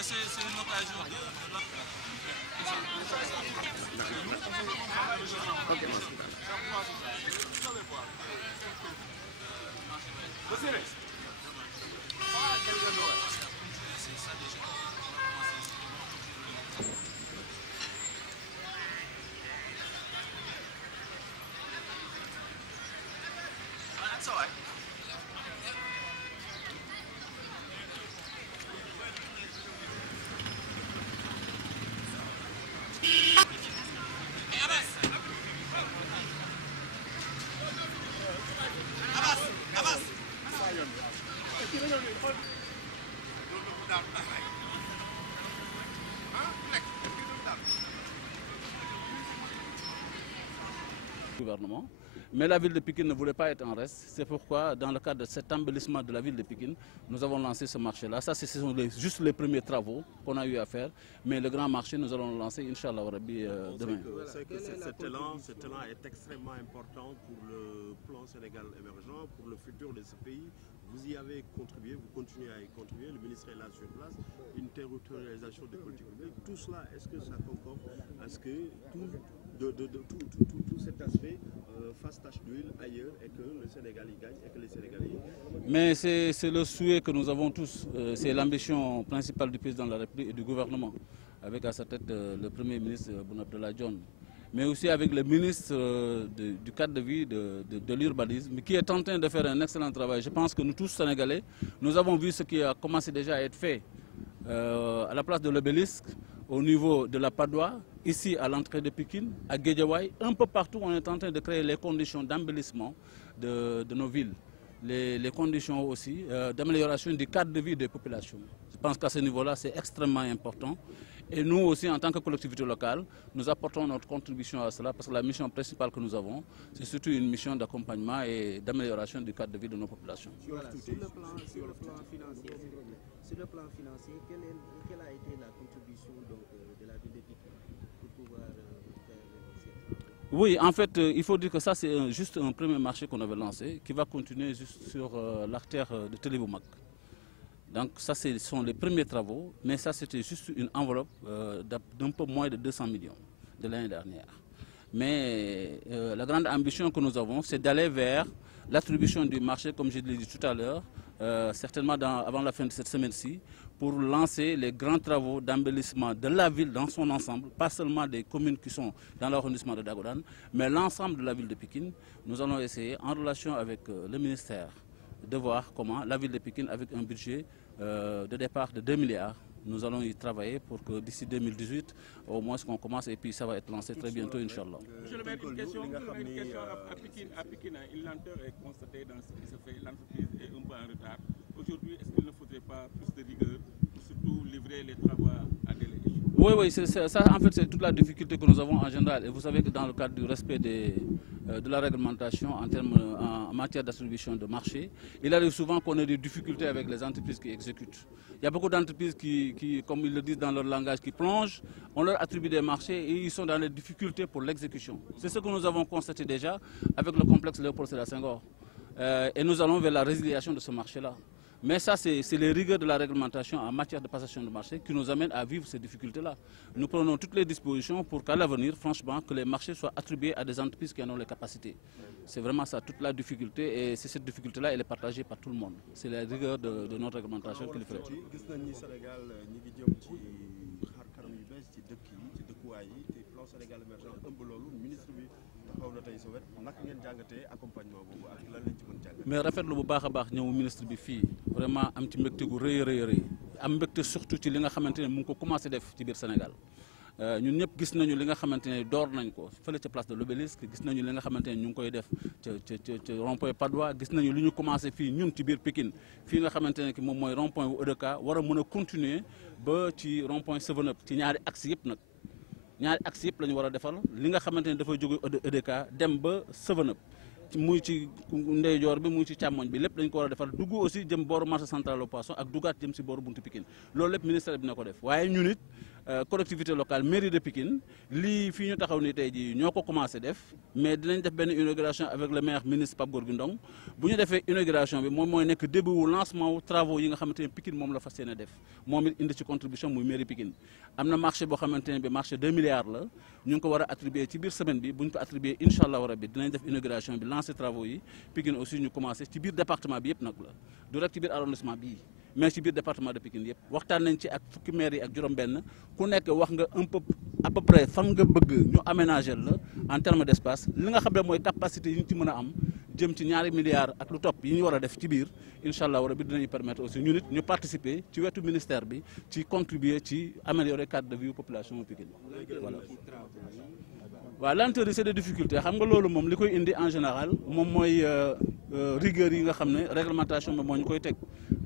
Mais c'est une occasion de That's all right. Gouvernement. Mais la ville de Pikine ne voulait pas être en reste. C'est pourquoi, dans le cadre de cet embellissement de la ville de Pikine, nous avons lancé ce marché-là. Ça, ce sont juste les premiers travaux qu'on a eu à faire. Mais le grand marché, nous allons le lancer, Inch'Allah Rabbi, demain. C'est que cet élan est extrêmement important pour le plan Sénégal émergent, pour le futur de ce pays. Vous y avez contribué, vous continuez à y contribuer. Le ministre est là sur place. Une territorialisation des politiques publiques. Tout cela, est-ce que ça concorde à ce que tout cet aspect fasse tache d'huile ailleurs et que le Sénégal y gagne et que les Sénégalais y gagnent? Mais c'est le souhait que nous avons tous. C'est l'ambition principale du président de la République et du gouvernement, avec à sa tête le Premier ministre Boun Abdallah Dionne, mais aussi avec le ministre du cadre de vie de l'urbanisme, qui est en train de faire un excellent travail. Je pense que nous tous, Sénégalais, nous avons vu ce qui a commencé déjà à être fait à la place de l'obélisque, au niveau de la Padoie, ici à l'entrée de Pikine, à Guédiawaye, un peu partout on est en train de créer les conditions d'embellissement de nos villes, les conditions aussi d'amélioration du cadre de vie des populations. Je pense qu'à ce niveau-là, c'est extrêmement important. Et nous aussi, en tant que collectivité locale, nous apportons notre contribution à cela parce que la mission principale que nous avons, c'est surtout une mission d'accompagnement et d'amélioration du cadre de vie de nos populations. Voilà, sur le plan financier, quelle a été la contribution donc, de la ville de Pikine pour pouvoir faire ces travaux? Oui, en fait, il faut dire que ça, c'est juste un premier marché qu'on avait lancé qui va continuer juste sur l'artère de Téléboumak. Donc ça, ce sont les premiers travaux, mais ça, c'était juste une enveloppe d'un peu moins de 200 millions de l'année dernière. Mais la grande ambition que nous avons, c'est d'aller vers l'attribution du marché, comme je l'ai dit tout à l'heure, certainement avant la fin de cette semaine-ci, pour lancer les grands travaux d'embellissement de la ville dans son ensemble, pas seulement des communes qui sont dans l'arrondissement de Dagodan, mais l'ensemble de la ville de Pikine. Nous allons essayer, en relation avec le ministère, de voir comment la ville de Pikine, avec un budget de départ de 2 milliards, nous allons y travailler pour que d'ici 2018, au moins qu'on commence et puis ça va être lancé très bientôt, Inch'Allah. Monsieur le maire, une question à Pikine. Une lenteur est constatée dans ce qui se fait. L'entreprise est un peu en retard. Aujourd'hui, est-ce qu'il ne faudrait pas plus de rigueur pour surtout livrer les travaux à délai? Oui, ça en fait c'est toute la difficulté que nous avons en général. Et vous savez que dans le cadre du respect de la réglementation en matière d'attribution de marché, il arrive souvent qu'on ait des difficultés avec les entreprises qui exécutent. Il y a beaucoup d'entreprises qui, comme ils le disent dans leur langage, qui plongent, on leur attribue des marchés et ils sont dans les difficultés pour l'exécution. C'est ce que nous avons constaté déjà avec le complexe Léopold Sédar Senghor. Et nous allons vers la résiliation de ce marché-là. Mais ça, c'est les rigueurs de la réglementation en matière de passation de marché qui nous amènent à vivre ces difficultés-là. Nous prenons toutes les dispositions pour qu'à l'avenir, franchement, que les marchés soient attribués à des entreprises qui en ont les capacités. C'est vraiment ça, toute la difficulté, et cette difficulté-là, elle est partagée par tout le monde. C'est la rigueur de notre réglementation qui le fait. mais rafetlu bu baax a baax ñëw ministre bi fii vraiment am ci mbégte gu rëy am mbégte surtout ci li nga xamante ne mu ngi ko commencé def ci biir Sénégal ñun ñëpp gis nañu li nga xamante ne door nañ ko fële ca place de l'Obélisque gis nañu li nga xamante ne ñu ngi koy def ca rond-point Padois gis nañu li ñu commencé fii ñun ci biir Pikine fii nga xamante ne ki moom mooy rond-point bu EDK war a mën a continuer ba ci rond-point Seven Up ci ñaari axe yëpp nag ñaari axe yëpp la ñu war a defal li nga xamante ne dafay jóge EDK dem ba Seven Up muy ci ndeyjoor bi muy ci càmmoñ bi lépp dañ ko war a defal dugg aussi jëm booru marché central au poisson ak duggaat jëm si booru buntu Pikine loolu lépp ministère bi na ko def waaye ñun it collectivité locale mairie de Pikine lii fii ñu taxaw ni tey jii ñoo ko commencé def mais dinañ def benn inauguration avec le maire ministre Pape Gorgui Ndong bu ñu defee inauguration bi moom mooy nekk début wu lancement wu travaux yi nga xamante ne Pikine moom la fas yéene def moom it indi ci contribution muy mairie Pikine am na marché boo xamante ne bi marché 2 milliards la ñu ngi ko war a attribuer ci biir semaine bi bu ñu ko attribuer incha allah rabbi dinañ def inauguration bi lancer travaux yi Pikine aussi ñu commencé ci biir département bi yëpp nag la du rek ci biir arrondissement bii mais ci biir département de Pikine yëpp waxtaan nañ ci ak fukki maire yi ak juróom-benn ku nekk wax nga un peu à peu près fan nga bëgg ñu aménager la en terme d' espace li nga xam ne mooy capacité yi ñu ci mën a am jëm ci 2 milliards ak lu topp yi ñu war a def ci biir incha allah rabbi dinañu permettre aussi ñu nit ñu participer ci wetu ministère bi ci contribuer ci améliorer cadre de vie population Pikine voilà. waaw lenteur yi c'est des difficultés xam nga loolu moom li koy indi en général moom mooy rigueur yi nga xam ne réglementation bi moo ñu koy teg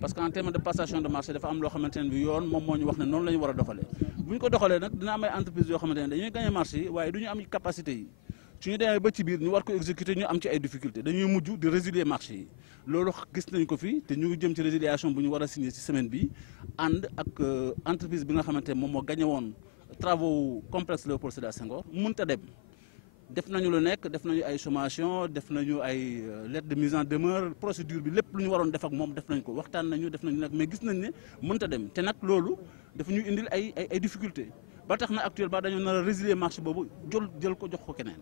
parce que en terme de passation de marché dafa am loo xamante ne bi yoon moom moo ñu wax ne noonu la ñu war a doxalee bu ñu ko doxalee nag dina am ay entreprises yoo xamante ne dañuy gagné marché yi waaye du ñu am capacité yi suñu demee ba ci biir ñu war ko exécuter ñu am ci ay difficultés dañuy mujj di résilier marché yi loolu gis nañ ko fi te ñu ngi jëm ci résiliation bu ñu war a signer ci semaine bi ànd ak entreprise bi nga xamante ne moom moo gagné woon travaux complexe Léopold Sédar Senghor mënta dem def nañu lu nekk def nañu ay sommation def nañu ay lettre de mise en demeure procédure bi lépp lu ñu waroon def ak moom def nañ ko waxtaan nañu def nañu nag mais gis nañ ne mënta dem te nag loolu dafa ñu indil ay difficultés ba tax na actuellement dañoo nar a résilier marché boobu jël ko jox ko keneen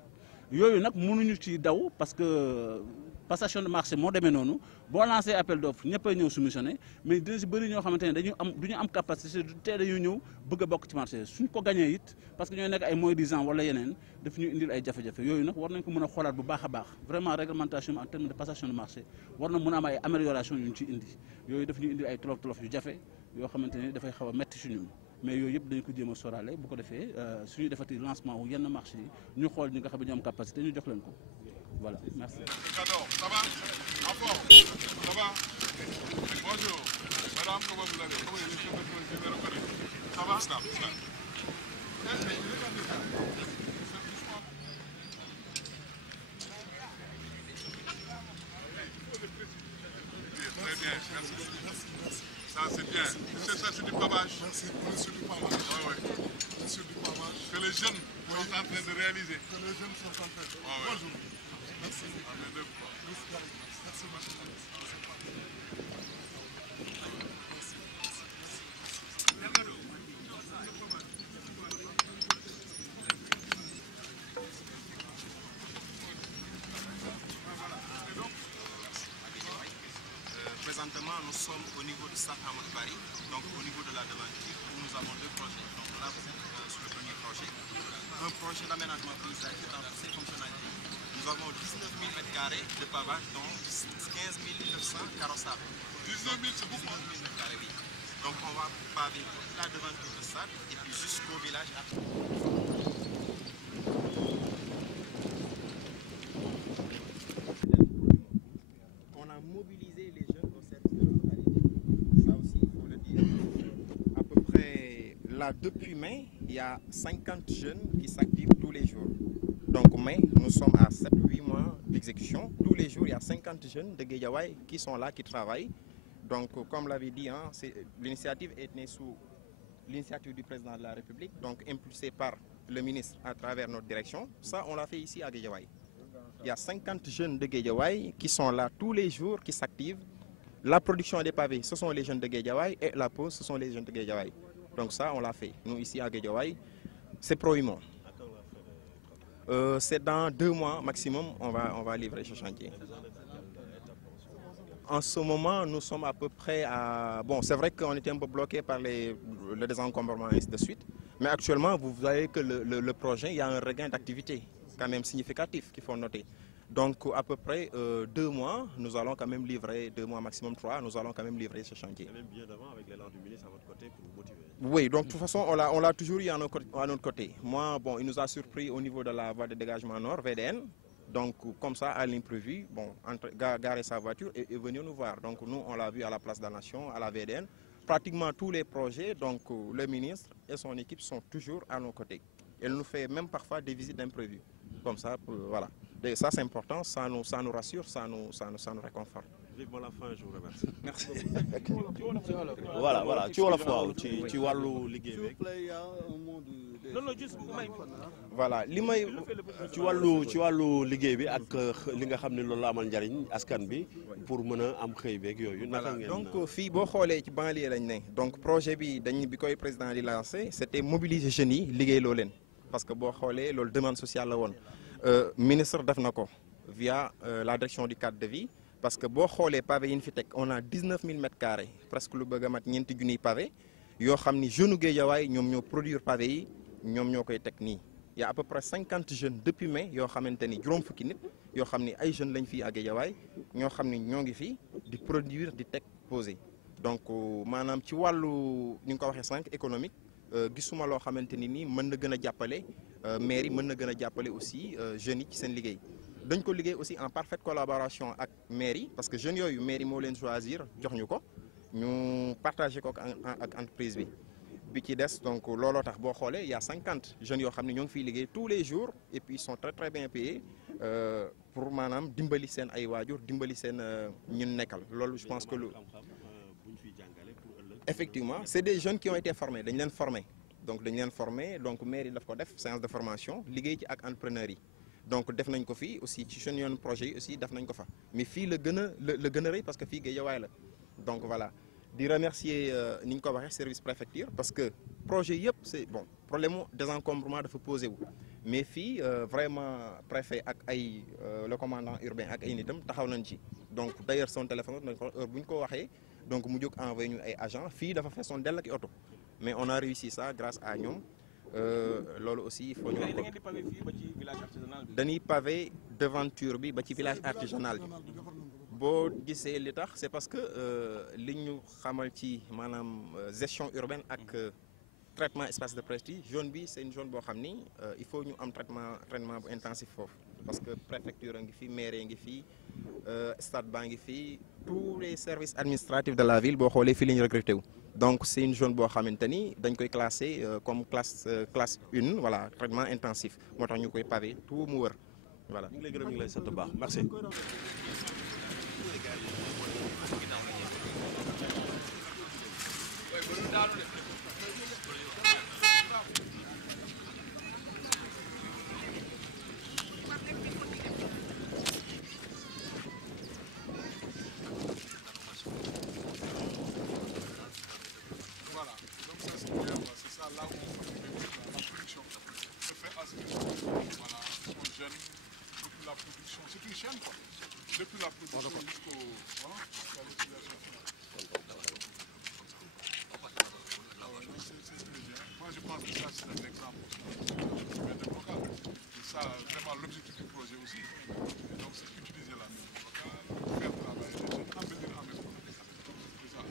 yooyu nag mënuñu ci daw parce que passation de marché moo demee noonu boo lancé appel d'offre ñëpp a ñëw soumissionné mais dina si bëri ñoo xamante ne du ñu am capacité te dañu ñëw bëgg a bokk ci marché suñ ko gagné it parce que ñooy nekk ay moins 10 ans wala yeneen daf ñu indil ay jafe-jafe yooyu nag war nañ ko mën a xoolaat bu baax a baax vraiment réglementation en terme de passation de marché war na mën a am ay amélioration yu ñu ci indi yooyu daf ñu indil ay tolof-tolof yu jafe yoo xamante ne dafay xaw a métti si ñun mais yooyu yëpp dañu ko jéem a sorale bu ko defee suñu defati lancement wu yenn marché yi ñu xool ñi nga xam ne ñu am capacité ñu jox leen ko voilà merci. J'adore, ça va? En forme? Ça va? Bonjour. Madame, comment vous allez? Comment est-ce que ça va? Stop. Très bien, merci. Ça, c'est bien. Ça, c'est du pavage. Merci, on est sur du pavage. Oui. On est sur du pavage. Que les jeunes sont en train de réaliser. Que les jeunes sont en train de Ouais. Bonjour. Merci. Merci, Merci. Présentement, nous sommes au niveau du Stade Amadou Barry, donc au niveau de la devanture, où nous avons 2 projets. Donc là, vous êtes sur le premier projet. Un projet d'aménagement paysager dans toutes ses fonctionnalités. Nous avons 19 000 m² de pavage, dont 15 900 carrossables. 19 000, c'est beaucoup. 19 000 m², oui. Donc on va paver toute la devanture de stade et puis jusqu'au village. On a mobilisé les jeunes au service de la localité. Ça aussi, il faut le dire. À peu près, là, depuis mai, il y a 50 jeunes qui s'activent tous les jours. Donc mai, nous sommes à 7-8 mois d'exécution. Tous les jours, il y a 50 jeunes de Guédiawaye qui sont là, qui travaillent. Donc, comme l'avait dit, hein, l'initiative est née sous l'initiative du président de la République, donc impulsée par le ministre à travers notre direction. Ça, on l'a fait ici à Guédiawaye. Il y a 50 jeunes de Guédiawaye qui sont là tous les jours, qui s'activent. La production des pavés, ce sont les jeunes de Guédiawaye, et la pause, ce sont les jeunes de Guédiawaye. Donc ça, on l'a fait. Nous, ici à Guédiawaye, c'est prohumain. C'est dans 2 mois maximum, on va livrer ce chantier. En ce moment, nous sommes à peu près à... Bon, c'est vrai qu'on était un peu bloqué par le désencombrement et ainsi de suite. Mais actuellement, vous voyez que le projet, il y a un regain d'activité quand même significatif qu'il faut noter. Donc, à peu près 2 mois, nous allons quand même livrer, 2 mois maximum 3, nous allons quand même livrer ce chantier. Et même bien d'avant avec l'élan du ministre à votre côté pour vous motiver. Oui, donc de toute façon, on l'a toujours eu à notre côté. Moi, bon, il nous a surpris au niveau de la voie de dégagement nord, VDN. Donc, comme ça, à l'imprévu, bon, garer sa voiture et venir nous voir. Donc, nous, on l'a vu à la Place de la Nation, à la VDN. Pratiquement tous les projets, donc le ministre et son équipe sont toujours à nos côtés. Elle nous fait même parfois des visites d'imprévu. Comme ça, voilà. Et ça, c'est important, ça nous rassure, ça nous réconforte. Vivement la fin, je vous remercie. Merci. voilà ci wolof waaw ci wàllu liggéey beeg. voilà li may ci wàllu liggéey bi ak li nga xam ne loolu la amal njariñ askan bi pour mën a am xëy beeg yooyu. naka ngeen donc fii boo xoolee ci banlieue lañ ne donc projet bi bi koy président di lancé c'était mobiliser jeunes yi liggéey loo leen parce que boo xoolee loolu demande sociale la woon ministre def na ko via la direction du cadre de vie. parce que boo xoolee pavé yi ñu fi teg on a 19 000 mètres carrés presque lu bëgg a mat ñeenti junniy pavé yoo xam ni jeunes Guédiawaye ñoom ñoo produire pavé yi ñoom ñoo koy teg nii. y a à peu près 50 jeunes depuis mai yoo xamante ni juróom fukki nit yoo xam ni ay jeunes lañ fii à Guédiawaye ñoo xam ni ñoo ngi fii di produire di teg posé donc maanaam ci wàllu ni nga ko waxee sànq économique gisuma loo xamante ni nii mën na gën a jàppale maire yi mën na gën a jàppale aussi jeunes yi ci seen liggéey. dañ ko liggéey aussi en parfaite collaboration ak mairie parce que jeunes yooyu mairie moo leen choisir jox ñu ko ñu partagé ko ak entreprise bi ci des donc looloo tax boo xoolee y a 50 jeunes yoo xam ne ñoo ngi fiy liggéey tous les jours et puis ils sont très très bien payés pour maanaam dimbali seen ay waajur dimbali seen ñun nekkal loolu je pense que lu effectivement c'est des jeunes qui ont été formés dañ leen formé donc mairie daf ko def séance de formation liggéey ci ak entrepreneurs yi. donc def nañ ko fii aussi ci suñu yoon projet yi aussi def nañ ko fa mais fii la gën a rëy parce que fii Guédiawaye la donc voilà di remercier ni ñu ko waxee service préfecture parce que projet yëpp c'est bon problème mu désencombrement dafa posé wu mais fii vraiment préfet ak ay le commandant urbain ak ay nitam taxaw nañ ci donc d'ailleurs son téléphone nañ ko heure bu ñu ko waxee donc mu jóg envoyé ñu ay agent fii dafa feesoon dell ak oto mais on a réussi ça grâce à ñoom loolu aussi il faut ñu wax ko dañuy pavé devanture bi ba ci village artisanal bi boo gisee li tax c'est parce que li ñu xamal ci maanaam gestion urbaine ak traitement espace de prestige zone bi c'est une zone boo xam ni il faut ñu am traitement bu intensif foofu parce que préfecture a ngi fi mairie ngi fi stade baa ngi fi tous les services administratifs de la ville boo xoolee fii la ñu recruté wu donc c'est une zone boo xamante ni dañ koy classé comme classe 1 voilà traitement intensif moo tax ñu koy pavé tout mu wër voilà. ñu ngi lay gërëm ñu ngi lay sant bu baax merci. Là où la production se fait à ce voilà, aux jeunes, depuis la production, c'est une chaîne quoi. Depuis la production jusqu'au voilà, jusqu'à l'utilisation finale. C'est très bien. Moi je pense que ça c'est un exemple aussi local. Et ça vraiment l'objectif du projet aussi. Et donc c'est utiliser la main locale, faire travailler les jeunes, embellir en même temps. C'est ça.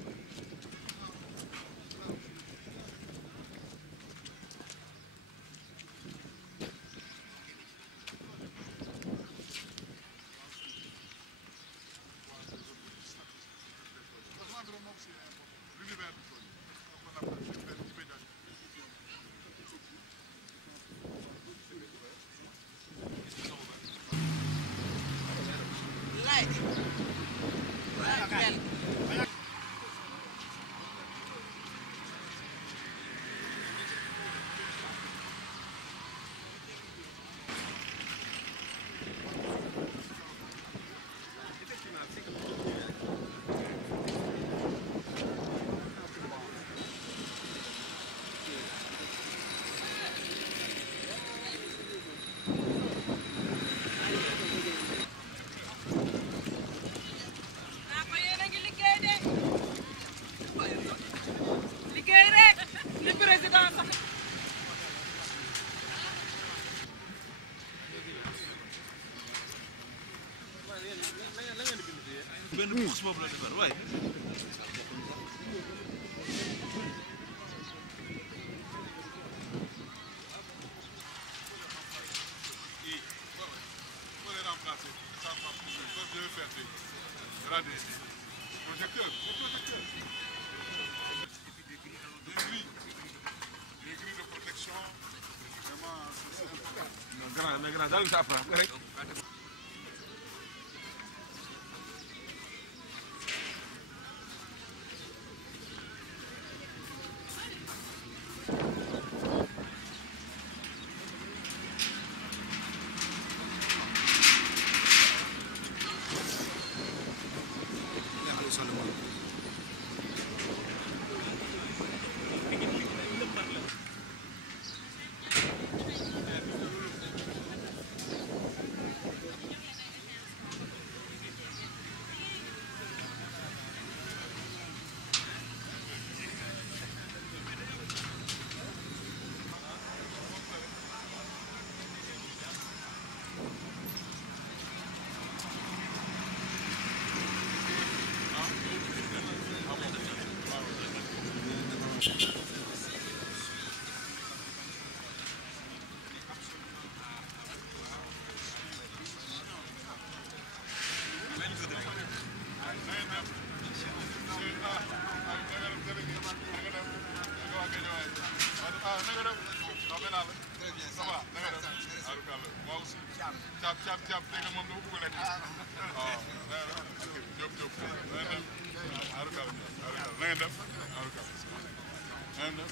benn puus boobu la defar waaye. Grand, daal di sa jàpp tey moom dama bëgg a lekk. waaw Diop Diop na ngeen def. Arukal na ngeen def. Arukal na ngeen def.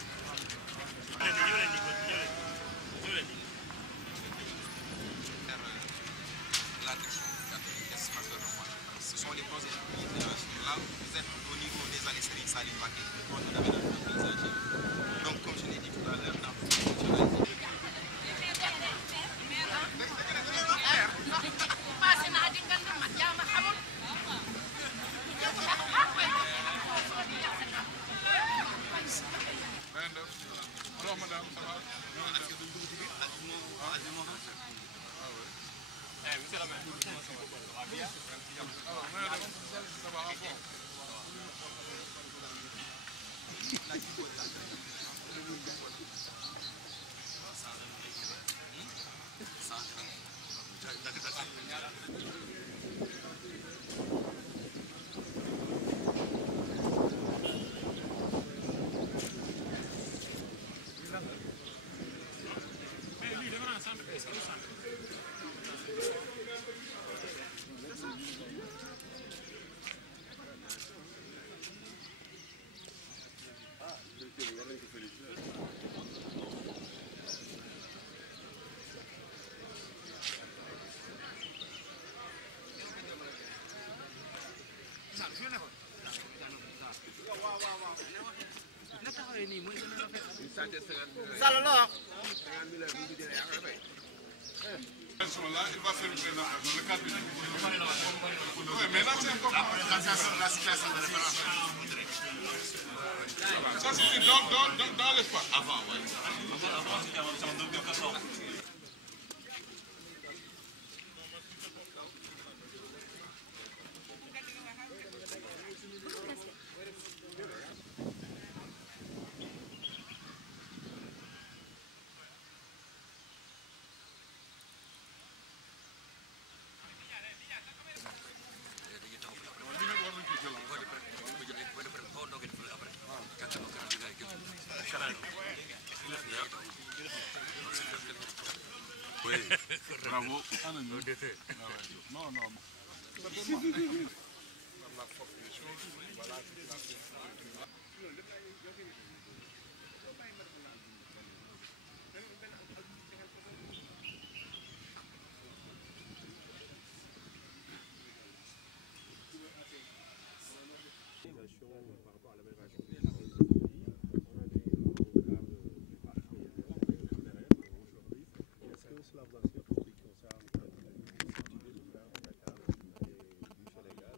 Ce sont les projets d'immigration. Là, vous êtes au niveau des allées Serigne Salim Mbacké, projet d'aménagement paysager. Donc, comme je l'ai dit tout à l'heure, dans le fonctionnalité. Alors, madame, ça va? Monsieur le maire. Ça va, bon. Là, il va faire le cadre du oui, mais là, c'est important. La situation de référence. Ça, c'était dans l'espace. Avant, oui. Avant, c'était en quelque sorte. Oui, bravo. Non, non. La force des choses, voilà, c'est la par rapport à l'aménagement des pays, on a des programmes aujourd'hui. Est-ce que cela vous assure en ce qui concerne l'idée de faire au Dakar et du Sénégal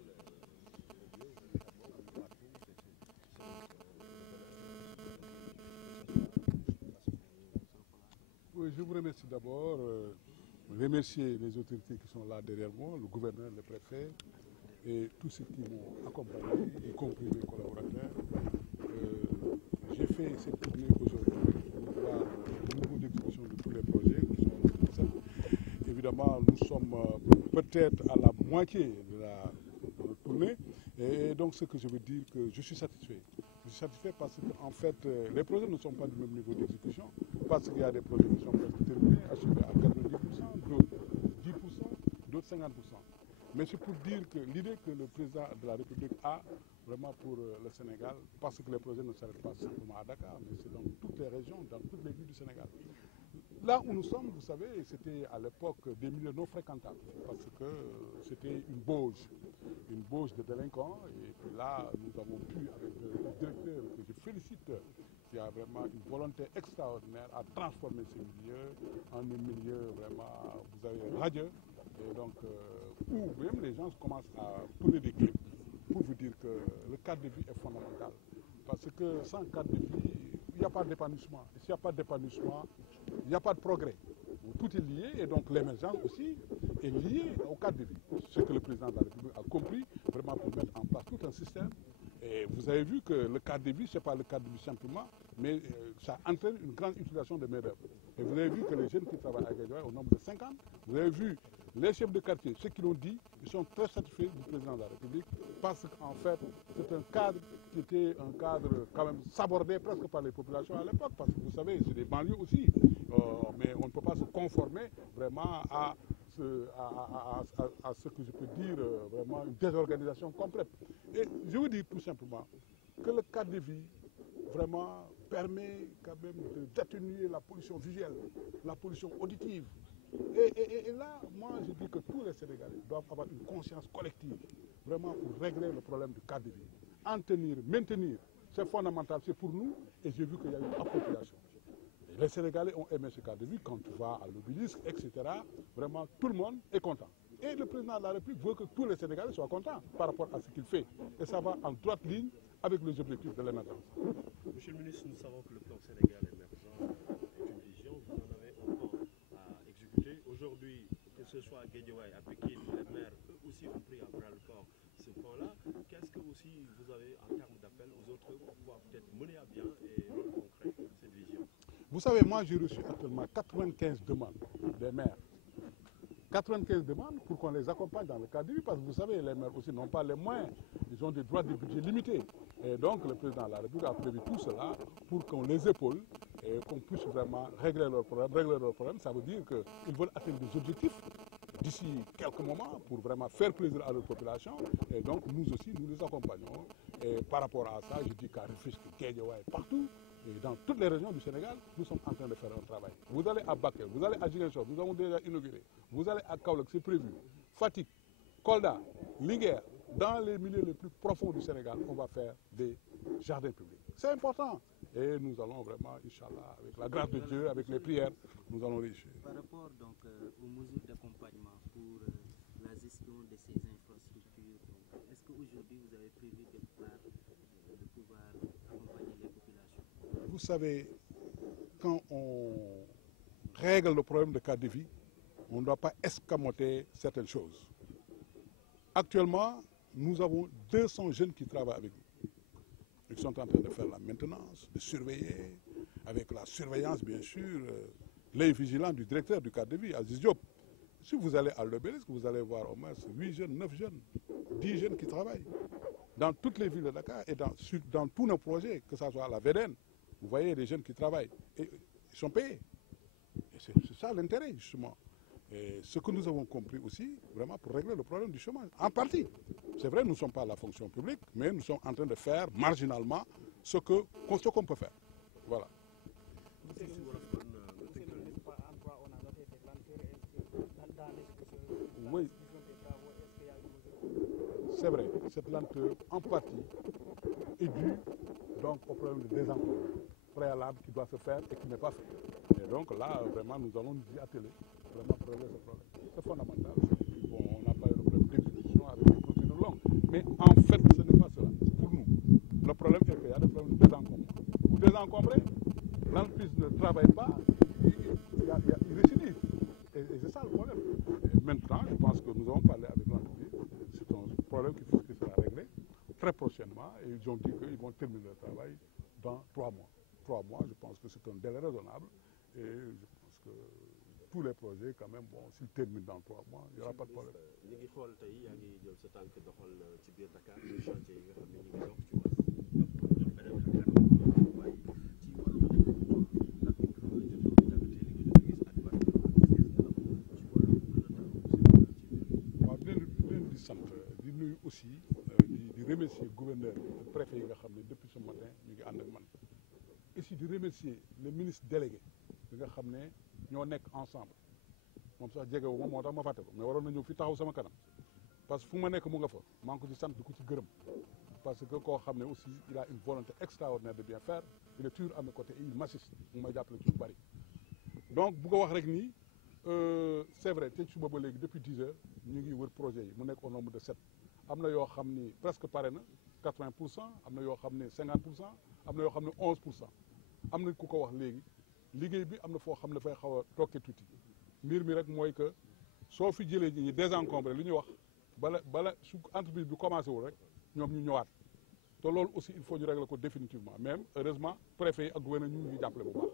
Oui, je vous remercie d'abord. Remercier les autorités qui sont là derrière moi, le gouverneur, le préfet et tous ceux qui m'ont accompagné, y compris mes collaborateurs. J'ai fait cette tournée aujourd'hui pour voir le niveau d'exécution de tous les projets qui sont responsables. Évidemment, nous sommes peut-être à la moitié de notre tournée et donc ce que je veux dire que je suis satisfait. Je suis satisfait parce qu'en fait, les projets ne sont pas du même niveau d'exécution, parce qu'il y a des projets qui sont presque terminés, achevés à 90%, d'autres 10%, d'autres 50%. Mais c'est pour dire que l'idée que le président de la République a vraiment pour le Sénégal, parce que les projets ne s'arrêtent pas simplement à Dakar, mais c'est dans toutes les régions, dans toutes les villes du Sénégal. Là où nous sommes, vous savez, c'était à l'époque des milieux non fréquentables, parce que c'était une bauge de délinquants. Et puis là, nous avons pu, avec le directeur que je félicite, qui a vraiment une volonté extraordinaire à transformer ces milieux en un milieu vraiment, vous savez, radieux. Et donc, où même les gens commencent à tourner des clips pour vous dire que le cadre de vie est fondamental. Parce que sans cadre de vie, il n'y a pas d'épanouissement. Et s'il n'y a pas d'épanouissement, il n'y a pas de progrès. Donc, tout est lié et donc l'émergence aussi est liée au cadre de vie. Ce que le président de la République a compris, vraiment pour mettre en place tout un système. Et vous avez vu que le cadre de vie, ce n'est pas le cadre de vie simplement, mais ça entraîne une grande utilisation de main-d'œuvre. Et vous avez vu que les jeunes qui travaillent à Guédiawaye, au nombre de 50, vous avez vu les chefs de quartier, ceux qui l'ont dit, ils sont très satisfaits du président de la République parce qu'en fait, c'est un cadre qui était un cadre quand même sabordé presque par les populations à l'époque, parce que vous savez, c'est des banlieues aussi, mais on ne peut pas se conformer vraiment à à ce que je peux dire vraiment une désorganisation complète. Et je veux dire tout simplement que le cadre de vie vraiment permet quand même d'atténuer la pollution visuelle, la pollution auditive. Et là, moi, je dis que tous les Sénégalais doivent avoir une conscience collective, vraiment pour régler le problème du cadre de vie. En tenir, maintenir, c'est fondamental, c'est pour nous, et j'ai vu qu'il y a une appropriation. Et les Sénégalais ont aimé ce cadre de vie, quand tu vas à l'Obélisque, etc., vraiment, tout le monde est content. Et le président de la République veut que tous les Sénégalais soient contents par rapport à ce qu'il fait. Et ça va en droite ligne avec les objectifs de l'émergence. Monsieur le ministre, nous savons que le plan Sénégal émergent est une vision, vous en avez un plan à exécuter. Aujourd'hui, que ce soit à Guédiawaye, à Pékin, les maires, eux aussi ont pris à bras le corps ce plan-là. Qu'est-ce que aussi vous avez en termes d'appel aux autres pour pouvoir peut-être mener à bien et rendre concret cette vision? Vous savez, moi j'ai reçu actuellement 95 demandes des maires. 95 demandes pour qu'on les accompagne dans le cadre de vie, parce que vous savez, les maires aussi n'ont pas les moyens, ils ont des droits de budget limités. Et donc le président de la République a prévu tout cela pour qu'on les épaule et qu'on puisse vraiment régler leurs problèmes. Ça veut dire qu'ils veulent atteindre des objectifs d'ici quelques moments pour vraiment faire plaisir à leur population. Et donc nous aussi, nous les accompagnons. Et par rapport à ça, je dis qu'à Rufisque, Guédiawaye, partout, et dans toutes les régions du Sénégal, nous sommes en train de faire un travail. Vous allez à Bakel, vous allez à Ziguinchor, nous avons déjà inauguré. Vous allez à Kaolack, c'est prévu. Fatick, Kolda, Linguère, dans les milieux les plus profonds du Sénégal, on va faire des jardins publics. C'est important. Et nous allons vraiment, Inch'Allah, avec la grâce de Dieu, avec les prières, nous allons réussir. Par rapport donc aux mesures d'accompagnement pour la gestion de ces infrastructures, est-ce qu'aujourd'hui vous avez prévu quelque part de pouvoir accompagner les populations? Vous savez, quand on règle le problème de cadre de vie, on ne doit pas escamoter certaines choses. Actuellement, nous avons 200 jeunes qui travaillent avec nous. Ils sont en train de faire la maintenance, de surveiller, avec la surveillance bien sûr, l'œil vigilant du directeur du cadre de vie, Aziz Diop. Si vous allez à l'Obélisque, vous allez voir au moins 8 jeunes, 9 jeunes, 10 jeunes qui travaillent. Dans toutes les villes de Dakar et dans tous nos projets, que ce soit à la VDN, vous voyez des jeunes qui travaillent et ils sont payés. Et c'est ça l'intérêt justement. Et ce que nous avons compris aussi, vraiment pour régler le problème du chômage, en partie. C'est vrai, nous ne sommes pas la fonction publique, mais nous sommes en train de faire marginalement ce qu'on peut faire. Voilà. Oui. C'est vrai, cette lenteur en partie est due donc au problème de désencombrement préalable qui doit se faire et qui n'est pas fait. Et donc là, vraiment, nous allons nous y atteler vraiment pour régler ce problème. C'est fondamental. Bon, on n'a pas eu le problème d'exécution avec des procédures longues. Mais en fait, ce n'est pas cela. Pour nous, le problème est qu'il y a des problèmes de désencombrement. Vous désencombrez, l'entreprise ne travaille pas, il récidive. Et c'est ça le problème. Et maintenant, je pense que nous avons parlé avec l'entreprise. C'est un problème qui sera réglé très prochainement. Et ils ont dit qu'ils vont terminer leur travail dans 3 mois. 3 mois, je pense que c'est un délai raisonnable. Et je pense que tous les projets, quand même, bon, s'ils terminent dans 3 mois, il n'y aura pas de problème. ñu ngi xool tey yaa ngi jël sa tànk doxal ci biir Dakar les chantiers yi nga xam ne ñu ngi dox ci wàllu beneen bi waaye ci wàllu développement ak waaw di leen di sant di nuyu aussi di remercier gouverneur et préfet yi nga xam ne depuis ce matin ñu ngi ànd ak man. Ici di remercier le ministre délégué bi nga xam ne ñoo nekk ensemble moom sax jege wu ma moo tax ma fàtte ko mais waroon na ñëw fi taxaw sama kanam parce que fu ma nekk mu nga fa maa ngi ko ci sant di ko ci gërëm parce que koo xam ne aussi il a une volonté extraordinaire de bien faire il est toujours à mes côtés et il m'assiste mu may jàppale ci lu bari. Donc bu ko wax rek nii c'est vrai te suba ba léegi depuis 10 heures ñu ngi wër projet yi mu nekk au nombre de 7 am na yoo xam ni presque pare na 80%, am na yoo xam ne 50%, am na yoo xam ne 11%. am na ku ko wax léegi liggéey bi am na foo xam ne dafay xaw a tokki tuuti mbir mi rek mooy que soo fi jëlee ñi désencombré li ñuy wax bala su entreprise bi commencé wul rek ñoom ñu ñëwaat te loolu aussi il faut ñu régler ko définitivement même heureusement préfet yi ak gouverneur ñu ngi jàppale bu baax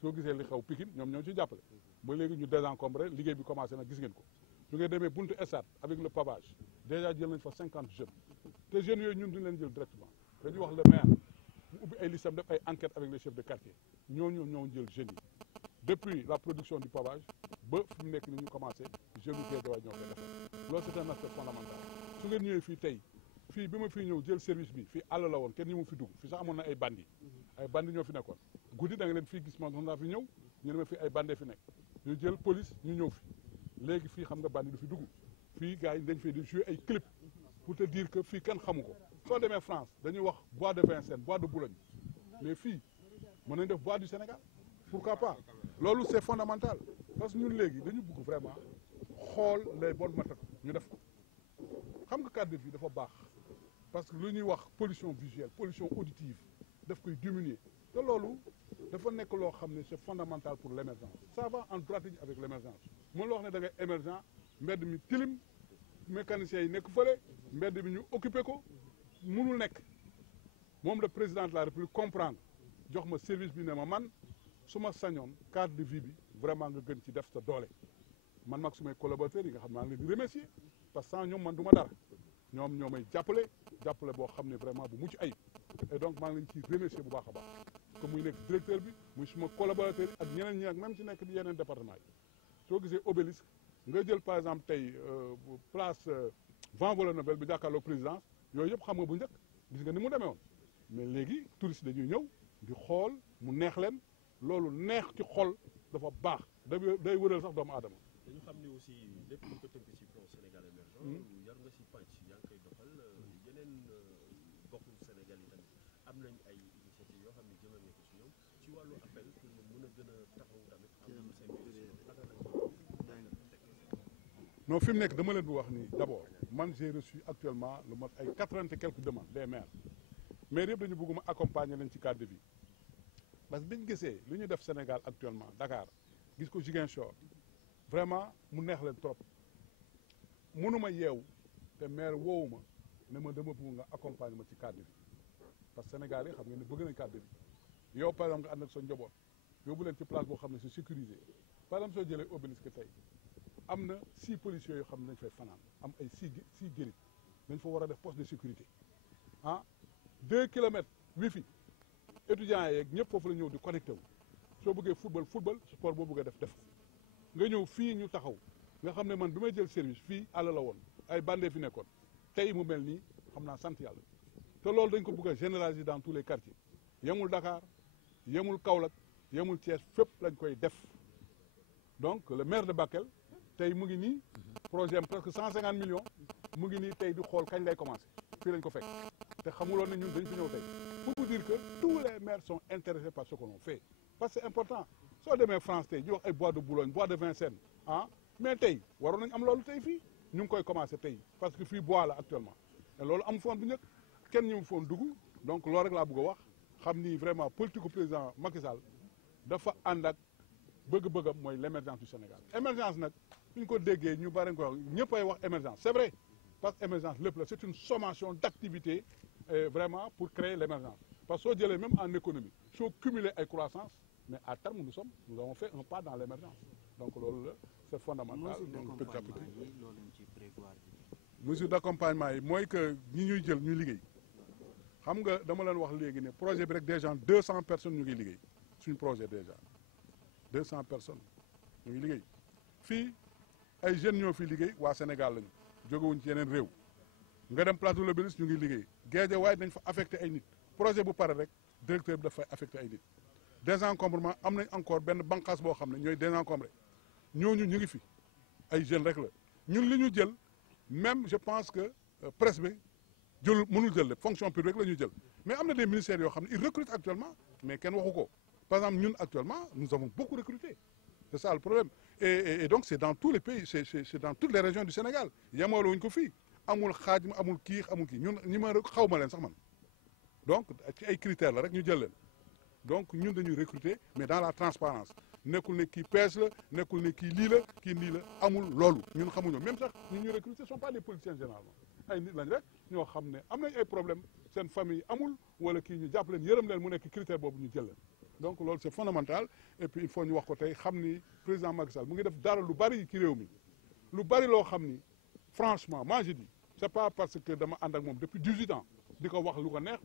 soo gisee li xew Pikine ñoom ñoo ci jàppale ba léegi ñu désencombré liggéey bi commencé na gis ngeen ko su ngeen demee buntu stade avec le pavage déjà jël nañ fa 50 jeunes te jeunes yooyu ñun duñ leen jël directement dañuy wax le maire mu ubbi ay listam def ay enquête avec les chefs de quartier ñoo jël jeunes yi depuis la production du pavage ba fi mu nekk ni ñu commencé jeunes yu Guédiawaye ñoo koy defar loolu c'est un aspect fondamental su ngeen ñëwee fii tey fii bi ma fii ñëw jël service bi fii àll la woon kenn ñi mu fi dugg fii sax amoon na ay bandi ñoo fi nekkoon guddi da nga leen fii gis man naa fi ñëw ñu ne ma fii ay bandee fi nekk ñu jël police ñu ñëw fi léegi fii xam nga bandi du fi dugg fii gars yi dañ fii di jouer ay clip pour te dire que fii kenn xamu ko soo demee France dañuy wax bois de Vincennes bois de Boulogne mais fii mën nañ def bois du Sénégal pourquoi pas loolu c'est fondamental parce que ñun léegi dañu bëgg vraiment xool les bonnes méthodes ñu def ko xam nga cadre de vie dafa baax parce que lu ñuy wax pollution visuelle pollution auditive daf koy diminuer te loolu dafa nekk loo xam ne c'est fondamental pour l'émergence ça va en droite ligne avec l'émergence mën loo wax ne da ngay émergent mbedd mi tilim mécaniciens yi nekk fële mbedd mi ñu occupé ko mënul nekk moom le président de la République comprendre jox ma service bi ne ma man su ma sañoon cadre de vie bi vraiment nga gën ci def sa doole man mag sumay collaborateurs yi nga xam naa ngi leen di remercier parce que sans ñoom man du ma dara ñoom ñoo may jàppale boo xam ne vraiment bu mucc ayib et donc maa ngi leen ciy remercier bu baax a baax que muy nekk directeur bi muy suma collaborateurs yi ak ñeneen ñi ak même ci nekk di yeneen département yi soo gisee obélisque nga jël par exemple tey place Van Vollenhoven bi jàkkaarloog présidence yooyu yëpp xam nga bu njëkk gis nga ni mu demee woon mais léegi touristes dañuy ñëw di xool mu neex leen loolu neex ci xol dafa baax day wëral sax doomu aadama. dañu xam ni aussi lépp lu ko tënk ci plan Sénégal émergent yar nga si pàcc yaa ngi koy doxal yeneen bokku Sénégal yi tamit am nañ ay initiative yoo xam ne jëmal nga ko si ñoom ci wàllu appel pour ñu mën a gën a taxaw tamit am seen non fi mu nekk dama leen di wax ni d'abord man j'ai reçu actuellement lu mat ay 80 et quelques demandes des maires yëpp dañu bëgg ma accompagner leen ci cadre de vie parce que bi ñu gisee li ñu def Sénégal actuellement Dakar gis ko Ziguinchor vraiment mu neex leen trop mënuma yeewu te maire woowu ma ne ma dama bëgg nga accompagner ma ci cadre de vie parce que Sénégal yi xam nga ne bëgg nañ cadre de vie yow par exemple nga ànd ak sa njaboot yóbbu leen ci place boo xam ne c'est sécurisé par exemple soo jëlee obélisque tey am na 6 policiers yoo xam ne dañ fay fanaan am ay 6 gérit dañ fa war a def poste de sécurité 2 kilomètres wifi étudiants yeeg ñëpp foofu la ñëw di connecté wu soo bëggee football sport boo bëggee def nga ñëw fii ñu taxaw nga xam ne man bi may jël service fii àll la woon ay bandee fi nekkoon tey mu mel nii xam naa sant yàlla te loolu dañ ko bëgg a généraliser dans tous les quartiers yemul Dakar yemul Kaolack yemul Thiès fépp lañ koy def donc le maire de Bakel tey mu ngi nii projet am presque 150 millions mu ngi nii tey di xool kañ lay commencer fii lañ ko fekk te xamuloon ne ñun dañ fi ñëw tey pour vous dire que tous les maires sont intéressés par ce que l'on fait parce que c'est important soo demee France tey ñu wax ay bois de Boulogne bois de Vincennes mais tey waroon nañ am loolu tey fii ñu ngi koy commencer tey parce que fii bois la actuellement te loolu am foon bu njëkk kenn ñu foon dugg donc loolu rek laa bëgg a wax xam ni vraiment politique président Macky Sall dafa ànd ak bëgg-bëggam mooy l'émergence du Sénégal émergence nag ñu ko déggee ñu bari ko wax ñëpp ay wax émergence c'est vrai parce que émergence lépp la c'est une sommation d'activités vraiment pour créer l'émergence parce que soo jëlee même en économie soo cumuler ay croissance mais à terme nous avons fait un pas dans l'émergence donc loolu la c'est fondamental donc petit à petit mesure d'accompagnement yi mooy que ñi ñuy jël ñuy liggéey xam nga dama leen wax léegi ne projet bi rek déjà 200 personnes ñu ngi liggéey suñu projet déjà 200 personnes ñu ngi liggéey fii ay jeunes ñoo fi liggéey waa Sénégal lañu jógewuñ ci yeneen réew nga dem place de l'Obélisque ñu ngi liggéey Guédiawaye dañ fa affecté ay nit projet bu pare rek directeur bi daf fay affecté ay nit désencombrement am nañ encore benn bànqaas boo xam ne ñooy désencombré ñooñu ñu ngi fi ay jeunes rek la ñun li ñu jël même je pense que presse bi mënul jël lépp fonction publique la ñu jël mais am na des ministères yoo xam ne ils recrutent actuellement mais kenn waxu ko par exemple ñun actuellement nous avons beaucoup recruté c'est ça le problème et donc c'est dans tous les pays c'est dans toutes les régions du Sénégal yemale wuñ ko fii amul xaaj amul kii ñun ñi ma xaw ma leen sax man donc ci ay critères la rek ñu jël leen donc ñun dañuy recruter mais dans la transparence nekkul ne kii pêche la nekkul ne kii lii la kii nii la amul loolu ñun xamuñu même sax ñun ñu recruter sont pas des politiciens généralement ay nit lañ rek ñoo xam ne am nañ ay problème seen famille amul wala kii ñu jàpp leen yërëm leen mu nekk critère boobu ñu jël leen donc loolu c'est fondamental et puis il faut ñu wax ko tey xam ni président Macky Sall mu ngi def dara lu bari ci réew mi lu bari loo xam ni franchement moi je dis c'est pas parce que dama ànd ak moom depuis 18 ans di ko wax lu ko neex